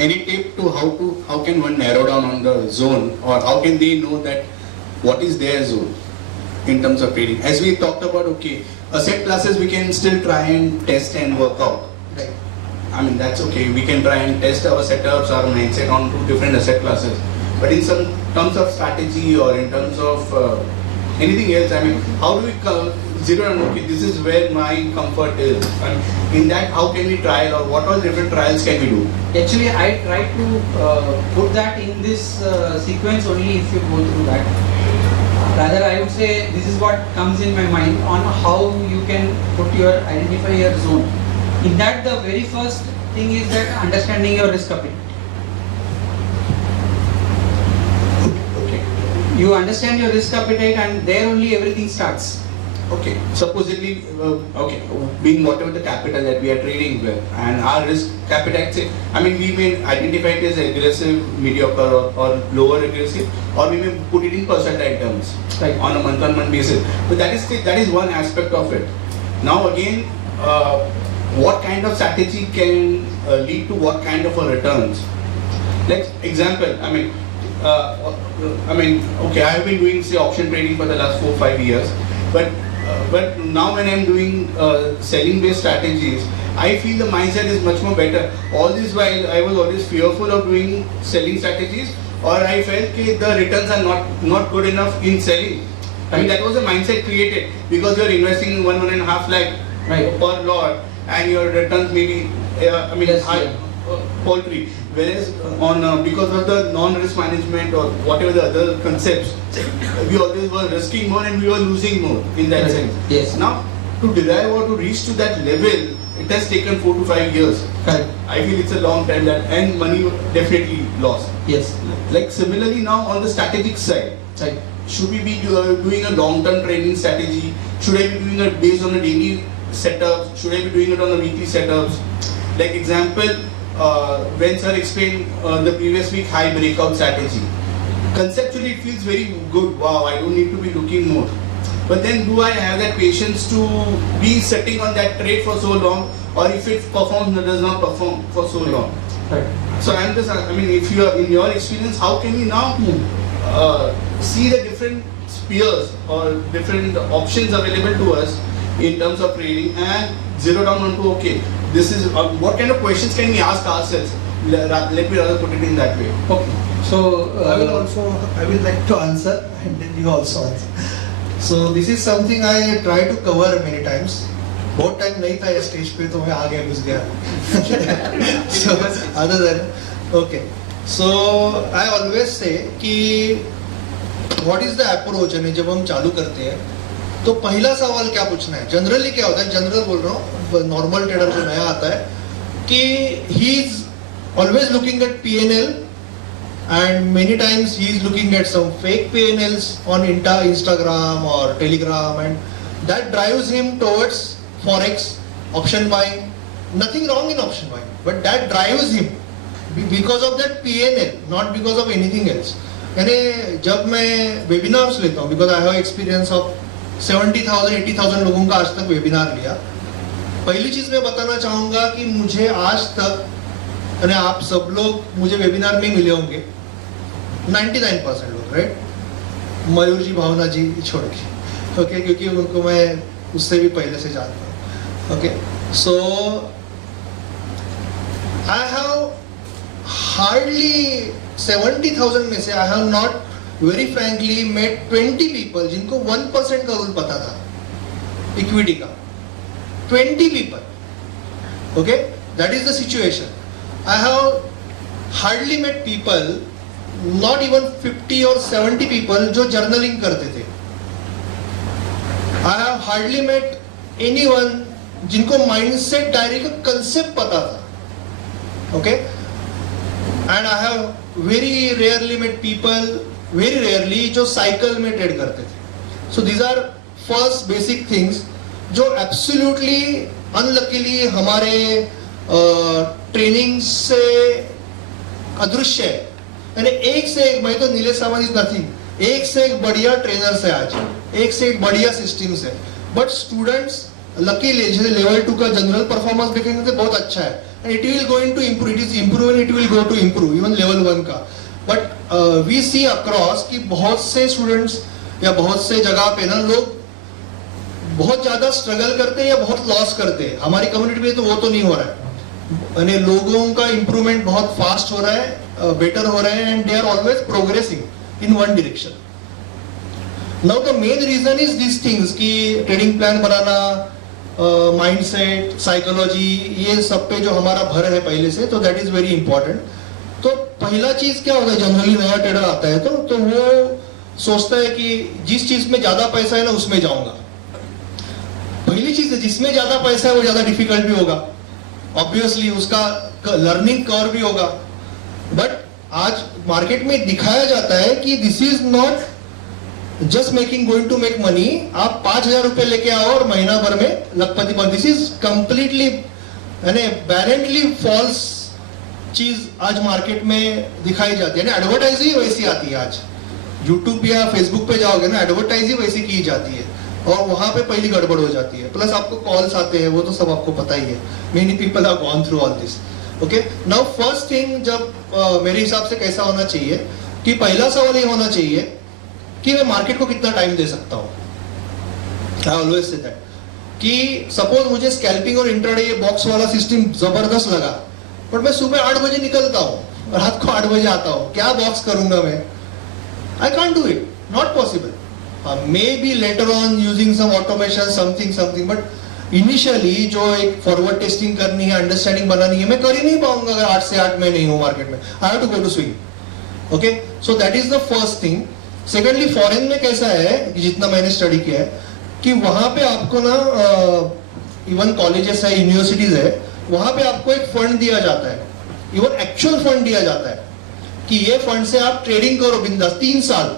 any tip to how can one narrow down on the zone, or how can they know that what is their zone in terms of trading? As we talked about, okay, asset classes we can still try and test and work out. Right. I mean, that's okay. We can try and test our setups, our mindset on two different asset classes. But in some terms of strategy or in terms of anything else, I mean, how do we zero down, okay, this is where my comfort is. And in that, how can we try, or what all different trials can we do? Actually, I try to put that in this sequence only if you go through that. Rather, I would say this is what comes in my mind on how you can identify your zone. In that, the very first thing is that understanding your risk appetite. Okay. You understand your risk appetite, and there only everything starts. Okay. Supposedly, okay, being whatever the capital that we are trading with, and our risk appetite, say, I mean, we may identify it as aggressive, mediocre, or lower aggressive, or we may put it in percentile terms, like on a month-on-month basis. But that is one aspect of it. Now again, what kind of strategy can lead to what kind of a returns? Like example, I mean, okay, I have been doing say option trading for the last 4-5 years, but now when I'm doing selling based strategies, I feel the mindset is much more better. All this while I was always fearful of doing selling strategies, or I felt that the returns are not good enough in selling. I mean, that was the mindset created because you're investing in 1.5 lakh per lot, and your returns may be high, poultry. Whereas on because of the non-risk management or whatever the other concepts, we always were risking more and we were losing more in that sense. Yes. Now, to derive or to reach to that level, it has taken 4 to 5 years. Correct. I feel it's a long time and money definitely lost. Yes. Like similarly now on the strategic side, Right. should we be doing a long-term trading strategy? Should I be doing it based on a daily setup? Should I be doing it on the weekly setups? Like example, when sir explained the previous week high breakout strategy. Conceptually it feels very good, wow, I don't need to be looking more. But then do I have that patience to be sitting on that trade for so long, or if it performs or does not perform for so long? Right. So I'm just, I mean, if you are in your experience, how can we now see the different spheres or different options available to us in terms of trading and zero down onto, okay, this is what kind of questions can we ask ourselves? Let me rather put it in that way. Okay. So I will like to answer and then you also answer. So this is something I try to cover many times. बहुत time नहीं था ये stage पे तो मैं आ गया घुस गया. So other than okay, so I always say कि what is the approach, यानी जब हम चालू करते हैं तो पहला सवाल क्या पूछना है. जनरली क्या होता है, जनरल बोल रहा हूँ, नॉर्मल ट्रेडर जो नया आता है कि he is always looking at P&L and many times he is looking at some fake P&Ls on Instagram or Telegram, and that drives him towards forex, option buying. Nothing wrong in option buying, but that drives him because of that P&L, not because of anything else. यानी जब मैं webinars लेता हूँ, because I have experience of 70,000 80,000 लोगों का आज तक webinar लिया. पहली चीज मैं बताना चाहूंगा कि मुझे आज तक, यानी आप सब लोग मुझे वेबिनार में मिले होंगे 99% लोग, राइट? मयूर जी, भावना जी छोड़ के, ओके, क्योंकि उनको मैं उससे भी पहले से जानता हूँ. Okay, so I have hardly 70,000 में से I have not very frankly met 20 people जिनको 1% का रूल पता था इक्विटी का. 20 people. Okay, that is the situation. I have hardly met people, not even 50 or 70 people जो journaling करते थे. I have hardly met anyone जिनको mindset diary का concept पता था. Okay, and I have very rarely met people, very rarely जो cycle में trade करते थे. So these are first basic things जो एब्सोल्युटली अनलकीली हमारे ट्रेनिंग से अदृश्य है. यानी एक से एक, मैं तो नीले सामान इज नथिंग, एक से एक बढ़िया ट्रेनर्स है आज, एक से एक बढ़िया सिस्टम्स है, बट स्टूडेंट्स लकीली जैसे लेवल 2 का जनरल परफॉर्मेंस देखेंगे तो बहुत अच्छा है, it will going to improve. It is improving, it will go to improve even level 1 का. But we see across कि बहुत से students या बहुत से जगह पे ना लोग बहुत ज्यादा स्ट्रगल करते हैं या बहुत लॉस करते हैं. हमारी कम्युनिटी में तो वो तो नहीं हो रहा है. यानी लोगों का इंप्रूवमेंट बहुत फास्ट हो रहा है, बेटर हो रहा है, and they are always progressing in one direction. Now the main reason is this things कि ट्रेडिंग प्लान बनाना, माइंडसेट, साइकोलॉजी, ये सब पे जो हमारा भर है पहले से, तो दैट इज वेरी इंपॉर्टेंट. तो पहला चीज क्या होता है, जनरली नया ट्रेडर आता है तो वो सोचता है कि जिस चीज में ज्यादा पैसा है ना उसमें जाऊंगा. पहली चीज है, जिसमें ज्यादा पैसा है वो ज्यादा डिफिकल्ट भी होगा, ऑब्वियसली उसका लर्निंग कर्व भी होगा. बट आज मार्केट में दिखाया जाता है कि this is not just making going to make money. आप 5,000 रुपए लेके आओ और महीना भर में लखपति बन. दिस इज कंप्लीटली यानी बैरेंटली फॉल्स चीज आज मार्केट में दिखाई जाती है. एडवर्टाइज ही वैसी आती है. आज यूट्यूब या फेसबुक पे जाओगे ना, एडवर्टाइज ही वैसी की जाती है और वहां पे पहली गड़बड़ हो जाती है. प्लस आपको कॉल्स आते हैं, वो तो सब आपको पता ही है. Many people have gone through all this. Okay, now first thing, जब मेरे हिसाब से कैसा होना चाहिए कि पहला सवाल ये होना चाहिए कि मैं मार्केट को कितना टाइम दे सकता हूँ. आई ऑलवेज से दैट कि सपोज मुझे स्कैल्पिंग और इंट्राडे ये बॉक्स वाला सिस्टम जबरदस्त लगा, बट मैं सुबह 8 बजे निकलता हूँ, रात को 8 बजे आता हूँ, क्या बॉक्स करूंगा मैं? I can't do it, not possible. Maybe later on using some automation, something, but initially जो एक फॉरवर्ड टेस्टिंग करनी है, अंडरस्टैंडिंग बनानी है, मैं कर ही नहीं पाऊंगा अगर 8 से 8 में नहीं हूँ मार्केट में. I have to go to swing. Okay, so that is the first thing. Secondly, foreign में कैसा है कि जितना मैंने स्टडी किया है कि वहां पे आपको ना इवन कॉलेजेस है, यूनिवर्सिटीज है, वहां पे आपको एक फंड दिया जाता है, इवन एक्चुअल फंड दिया जाता है कि ये फंड से आप ट्रेडिंग करो बिंदास. 3 साल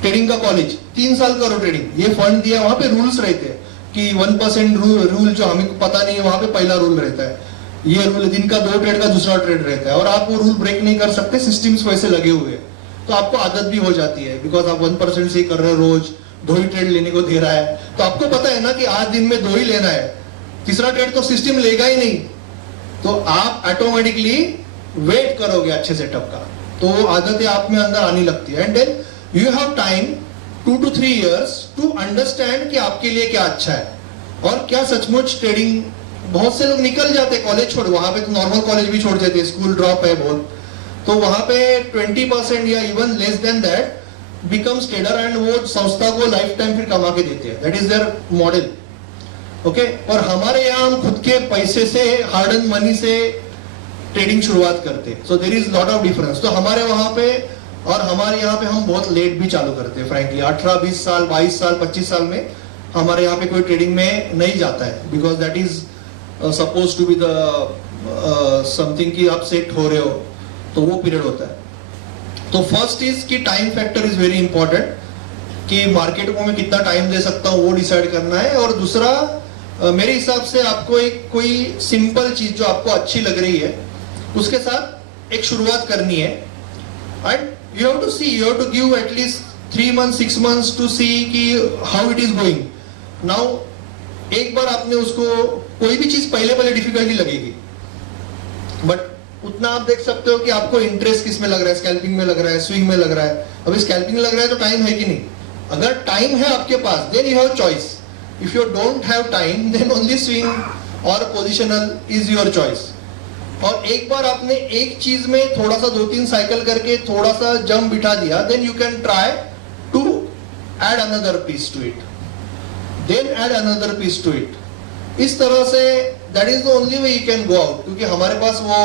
ट्रेडिंग का कॉलेज, 3 साल करो ट्रेडिंग. ये फंड दिया. वहां पे रूल्स रहते हैं कि 1% रूल जो हमें पता नहीं है, वहां पे पहला रूल रहता है. ये रूल दिन का 2 ट्रेड का दूसरा ट्रेड रहता है और आप वो रूल ब्रेक नहीं कर सकते. सिस्टम्स वैसे लगे हुए हैं तो आपको आदत भी हो जाती है, बिकॉज आप 1% से ही कर रहे हो, रोज 2 ही ट्रेड लेने को दे रहा है. तो आपको पता है ना कि आज दिन में 2 ही लेना है, तीसरा ट्रेड तो सिस्टम लेगा ही नहीं. तो आप ऑटोमेटिकली वेट करोगे अच्छे सेटअप का, तो वो आदतें आप में अंदर आने लगती है. And then you have time 2 to 3 years to understand कि आपके लिए क्या अच्छा है और क्या सचमुच ट्रेडिंग. बहुत से लोग निकल जाते हैं कॉलेज छोड़, वहां पे तो नॉर्मल कॉलेज भी छोड़ देते हैं, स्कूल ड्रॉप है बहुत, तो वहां पे 20% या even less than that becomes trader and वो संस्था को लाइफ टाइम फिर कमा के देते हैं. That is their model. Okay, और हमारे यहाँ हम खुद के पैसे से, हार्ड अर्न मनी से ट्रेडिंग शुरुआत करते हैं. So there is lot of difference. तो हमारे वहां पे और हमारे यहाँ पे हम बहुत लेट भी चालू करते हैं. फ्रैंकली 18, 20 साल, 22 साल, 25 साल में हमारे यहाँ पे कोई ट्रेडिंग में नहीं जाता है, because that is suppose to be the something कि आप सेट हो रहे हो, तो वो पीरियड होता है. तो फर्स्ट इज कि time factor is very important कि मार्केट को मैं कितना टाइम दे सकता हूँ वो डिसाइड करना है. और दूसरा, मेरे हिसाब से आपको एक कोई सिंपल चीज जो आपको अच्छी लग रही है उसके साथ एक शुरुआत करनी है. And you have to see, you have to give at least 3 months, 6 months to see कि how it is going. Now एक बार आपने उसको, कोई भी चीज पहले डिफिकल्टी लगेगी, बट उतना आप देख सकते हो कि आपको इंटरेस्ट किस में लग रहा है, स्कैल्पिंग में लग रहा है, स्विंग में लग रहा है. अभी स्कैल्पिंग में लग रहा है तो टाइम है कि नहीं? अगर टाइम है आपके पास, then you have choice. If you don't have time, then only swing or positional is your choice. और एक बार आपने एक चीज में थोड़ा सा 2-3 साइकिल करके थोड़ा सा जंप बिठा दिया, then you can try to add another piece to it, then add another piece to it. इस तरह से that is the only way you can go out. क्योंकि हमारे पास वो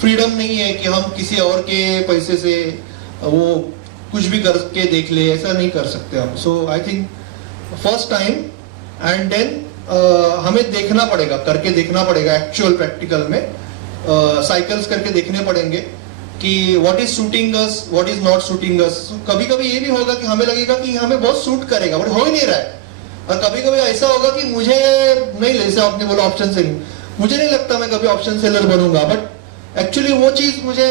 फ्रीडम नहीं है कि हम किसी और के पैसे से वो कुछ भी करके देख ले, ऐसा नहीं कर सकते हम. So I think first time and then हमें देखना पड़ेगा, करके देखना पड़ेगा एक्चुअल प्रैक्टिकल में. साइकिल्स करके देखने पड़ेंगे कि what is suiting us, what is not suiting us. कभी कभी ये भी होगा कि हमें लगेगा कि हमें बहुत सूट करेगा, बट हो ही नहीं रहा है. और कभी कभी ऐसा होगा कि मुझे नहीं, जैसे आपने बोला ऑप्शन सेलिंग, मुझे नहीं लगता मैं कभी ऑप्शन सेलर बनूंगा, बट एक्चुअली वो चीज मुझे,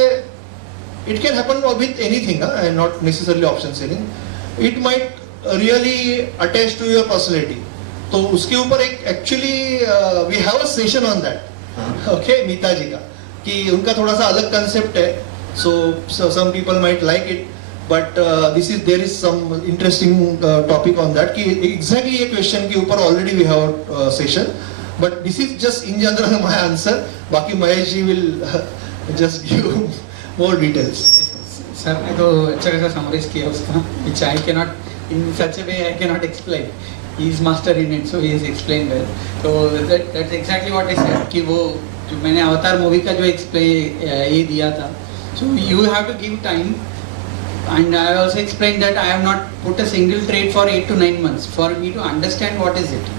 it can happen with anything and not necessarily option selling. It might really attach to your personality. तो उसके ऊपर एक actually we have a session on that okay Meeta ji का, कि उनका थोड़ा सा अलग कंसेप्ट है. So some people might like it, but this is there is some interesting topic on that, कि एग्जैक्टली ये क्वेश्चन के ऊपर already we have session, but this is just in general my answer. बाकी Mahesh ji will just give more details. Sir ने तो अच्छा खासा summarise किया उसका, which I cannot in such a way I cannot explain. He is master in it, so he has explained well. So that's exactly what I said, कि वो जो मैंने अवतार मूवी का जो एक्सप्लेन ये दिया था, so you have to give time, and I also explained that I have not put a single trade for 8 to 9 months for me to understand what is it.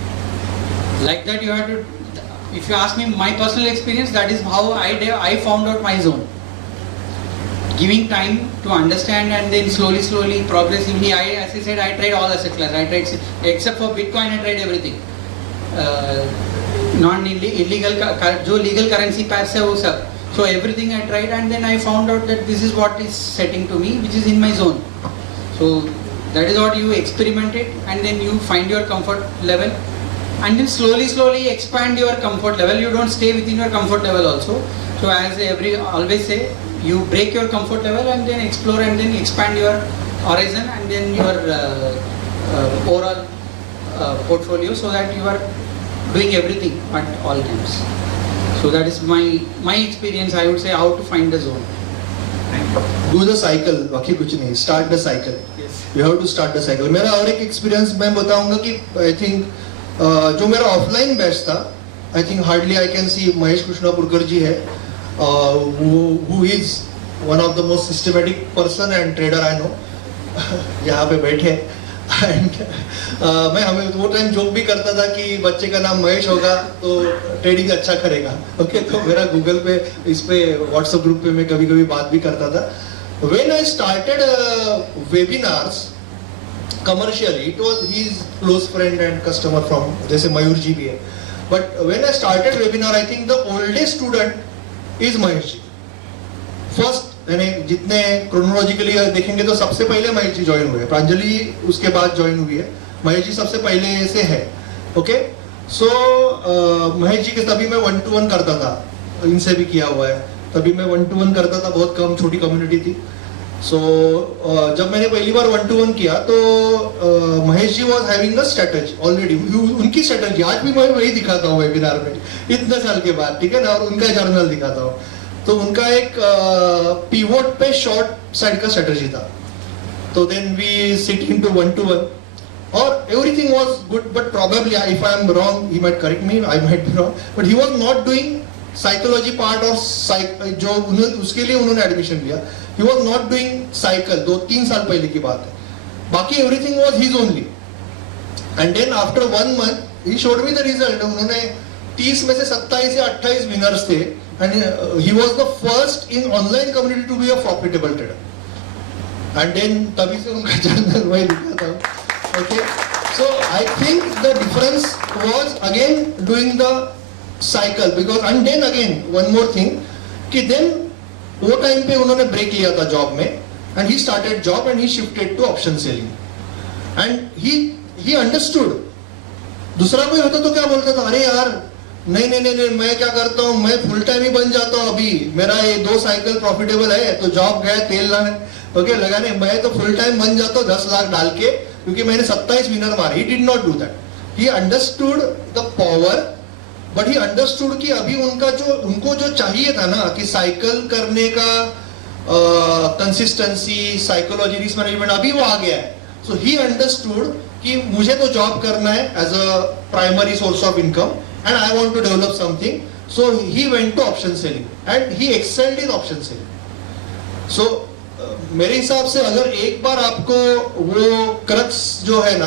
Like that you have to, if you ask me my personal experience, that is how I found out my zone. Giving time to understand, and then slowly, progressively, as I said, I tried all asset class. I tried, except for Bitcoin, I tried everything. Non-illegal, जो legal currency pairs है वो सब. So everything I tried, and then I found out that this is what is setting to me, which is in my zone. So that is what you experiment it, and then you find your comfort level, and then slowly expand your comfort level. You don't stay within your comfort level also. So as always say, you break your comfort level and then explore and then expand your horizon and then your overall portfolio, so that you are doing everything at all times. So that is my experience. I would say how to find the zone. Do the cycle, बाकी कुछ नहीं. Start the cycle. Yes. You have to start the cycle. मेरा और एक experience मैं बताऊंगा कि I think जो मेरा ऑफलाइन बैच था, I think hardly I can see Mahesh Krishnapurkar ji है, who is one of the most systematic person and trader I know. यहाँ पे बैठे and मैं हमें वो टाइम जोक भी करता था कि बच्चे का नाम महेश होगा तो ट्रेडिंग अच्छा करेगा. ओके, तो मेरा गूगल पे इस पे व्हाट्सएप ग्रुप पे मैं कभी कभी बात भी करता था. When I started webinars commercially, it was his close friend and customer from, जैसे मयूर जी भी है. But when I started webinar, I think the oldest student is Mahesh ji. First यानी जितने क्रोनोलॉजिकली देखेंगे तो सबसे पहले महेश जी ज्वाइन हुए, प्रांजलि उसके बाद ज्वाइन हुई है, महेश जी सबसे पहले से है. ओके, सो महेश जी के तभी मैं 1-to-1 करता था, इनसे भी किया हुआ है, तभी मैं 1-to-1 करता था, बहुत कम छोटी कम्युनिटी थी. सो जब मैंने पहली बार 1-to-1 किया तो Mahesh ji was having a strategy already. उनकी स्ट्रेटजी आज भी मैं वही दिखाता हूँ वेबिनार में इतने साल के बाद, ठीक है ना, और उनका जर्नल दिखाता हूँ. तो उनका एक पिवोट पे शॉर्ट साइड का स्ट्रेटजी था. तो then we sit into 1-to-1 और everything was good, but probably if I am wrong he might correct me, I might be wrong, but he was not doing psychology part और जो उसके लिए उन्होंने admission लिया, he was not doing cycle. 2-3 साल पहले की बात है. बाकी everything was his only. And then after 1 month, he showed me the result. उन्होंने 30 में से 27 या 28 winners थे, and he was the first in online community to be a profitable trader. And then तभी से उनका जर्नल वही लिखा था. Okay, so I think the difference was again doing the cycle, because and then again one more thing कि then वो time पे उन्होंने ब्रेक लिया था जॉब में, and he started job and he shifted to option selling, and he understood. दूसरा कोई होता तो क्या बोलता था, अरे यार नहीं मैं क्या करता हूँ, मैं फुल टाइम ही बन जाता हूँ, अभी मेरा ये 2 साइकिल प्रॉफिटेबल है तो जॉब गया तेल लाने, ओके लगाने, मैं तो फुल टाइम बन जाता हूँ 10 लाख डाल के, क्योंकि मैंने 27 विनर मारे. He did not do that. He understood the power, but he understood कि अभी उनको जो चाहिए था ना, कि साइकिल करने का कंसिस्टेंसी, साइकोलॉजी, रिस्क मैनेजमेंट, अभी वो आ गया है. सो ही अंडरस्टूड कि मुझे तो जॉब करना है as a primary source of income, and I want to develop something. So he went to option selling and he excelled in option selling. सो मेरे हिसाब से अगर एक बार आपको वो क्रक्स जो है ना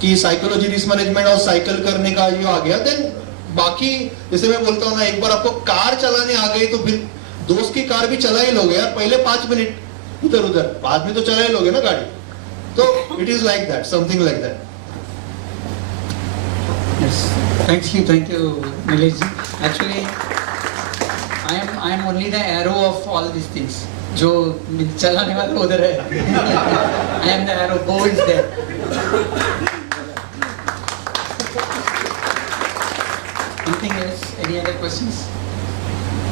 कि साइकोलॉजी, रिस्क मैनेजमेंट और साइकिल करने का जो आ गया, देन बाकी जैसे मैं बोलता हूँ ना, एक बार आपको कार चलाने आ गई तो फिर दोस्त की कार भी चला ही लोगे यार. पहले 5 मिनट इधर उधर, बाद में तो चला ही लोगे ना गाड़ी. तो it is like that, something like that. Yes, thank you, Nilesh ji. Actually, I am only the arrow of all these things. जो चलाने वाला उधर है. I am the arrow, bow is there. Anything else? Any other questions?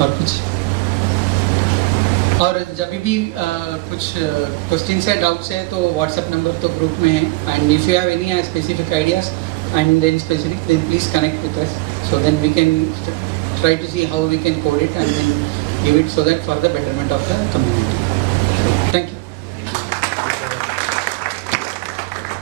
और कुछ और जब भी कुछ क्वेश्चंस है डाउट्स है तो व्हाट्सएप नंबर तो ग्रुप में है and if you have any specific ideas and then specific then please connect with us so then we can try to see how we can code it and then give it so that for the betterment of the community. Thank you.